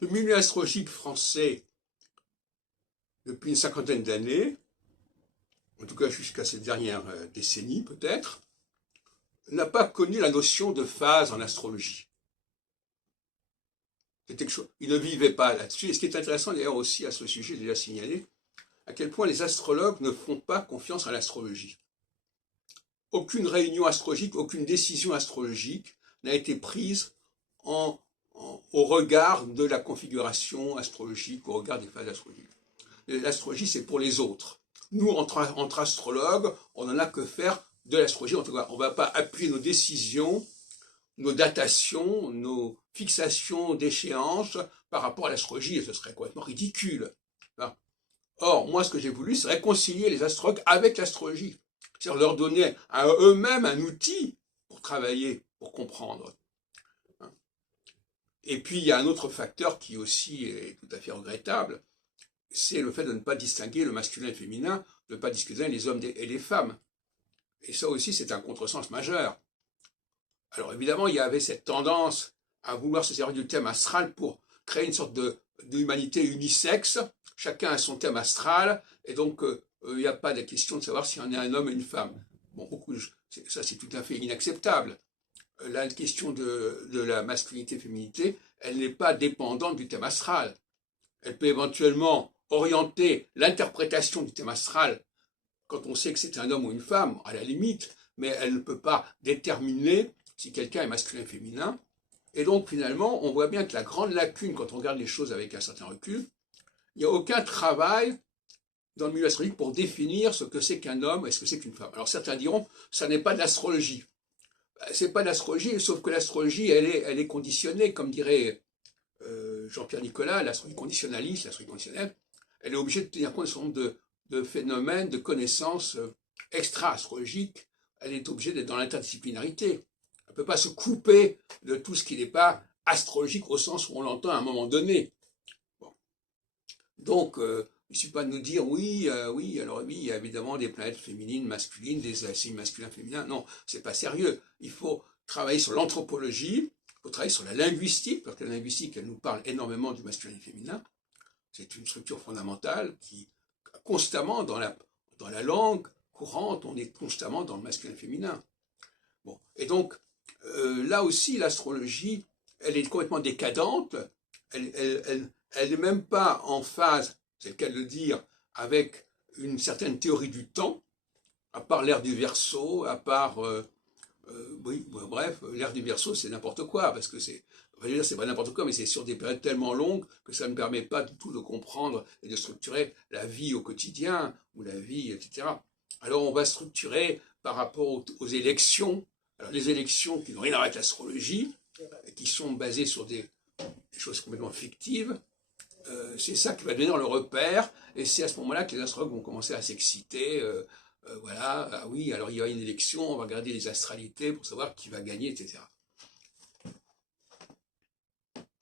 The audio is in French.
Le milieu astrologique français, depuis une cinquantaine d'années, en tout cas jusqu'à cette dernière décennie peut-être, n'a pas connu la notion de phase en astrologie. Il ne vivait pas là-dessus. Et ce qui est intéressant d'ailleurs aussi à ce sujet, déjà signalé, à quel point les astrologues ne font pas confiance à l'astrologie. Aucune réunion astrologique, aucune décision astrologique n'a été prise au regard de la configuration astrologique, au regard des phases astrologiques. L'astrologie, c'est pour les autres. Nous, entre astrologues, on n'en a que faire de l'astrologie. En tout cas, on ne va pas appuyer nos décisions, nos datations, nos fixations d'échéances par rapport à l'astrologie, et ce serait complètement ridicule. Or, moi, ce que j'ai voulu, c'est réconcilier les astrologues avec l'astrologie. C'est-à-dire leur donner à eux-mêmes un outil pour travailler, pour comprendre. Et puis, il y a un autre facteur qui aussi est tout à fait regrettable, c'est le fait de ne pas distinguer le masculin et le féminin, de ne pas distinguer les hommes et les femmes. Et ça aussi, c'est un contresens majeur. Alors évidemment, il y avait cette tendance à vouloir se servir du thème astral pour créer une sorte d'humanité unisexe. Chacun a son thème astral, et donc il n'y a pas de question de savoir s'il y en a un homme et une femme. Bon, ça c'est tout à fait inacceptable. La question de la masculinité-féminité, elle n'est pas dépendante du thème astral. Elle peut éventuellement orienter l'interprétation du thème astral quand on sait que c'est un homme ou une femme, à la limite, mais elle ne peut pas déterminer si quelqu'un est masculin ou féminin. Et donc finalement, on voit bien que la grande lacune, quand on regarde les choses avec un certain recul, il n'y a aucun travail dans le milieu astrologique pour définir ce que c'est qu'un homme et ce que c'est qu'une femme. Alors certains diront, ça n'est pas de l'astrologie. C'est pas de l'astrologie, sauf que l'astrologie, elle est conditionnée, comme dirait Jean-Pierre Nicolas, l'astrologie conditionnaliste, l'astrologie conditionnelle, elle est obligée de tenir compte d'un certain nombre de phénomènes, de connaissances extra-astrologiques. Elle est obligée d'être dans l'interdisciplinarité. Elle ne peut pas se couper de tout ce qui n'est pas astrologique au sens où on l'entend à un moment donné. Bon. Donc, il ne suffit pas de nous dire oui, alors oui, il y a évidemment des planètes féminines, masculines, des signes masculins, féminins. Non, c'est pas sérieux. Il faut travailler sur l'anthropologie, il faut travailler sur la linguistique, parce que la linguistique, elle nous parle énormément du masculin et du féminin. C'est une structure fondamentale qui, constamment, dans la langue courante, on est constamment dans le masculin et le féminin. Bon. Et donc, là aussi, l'astrologie, elle est complètement décadente, elle n'est même pas en phase, c'est le cas de le dire, avec une certaine théorie du temps, à part l'ère du Verseau, à part... oui, bref, l'ère du Verseau, c'est n'importe quoi, parce que c'est pas n'importe quoi, mais c'est sur des périodes tellement longues que ça ne permet pas du tout de comprendre et de structurer la vie au quotidien, ou la vie, etc. Alors on va structurer par rapport aux élections. Alors les élections qui n'ont rien à voir avec l'astrologie, qui sont basées sur des choses complètement fictives, c'est ça qui va devenir le repère, et c'est à ce moment-là que les astrologues vont commencer à s'exciter. Voilà, ah oui, alors il y a une élection, on va regarder les astralités pour savoir qui va gagner, etc.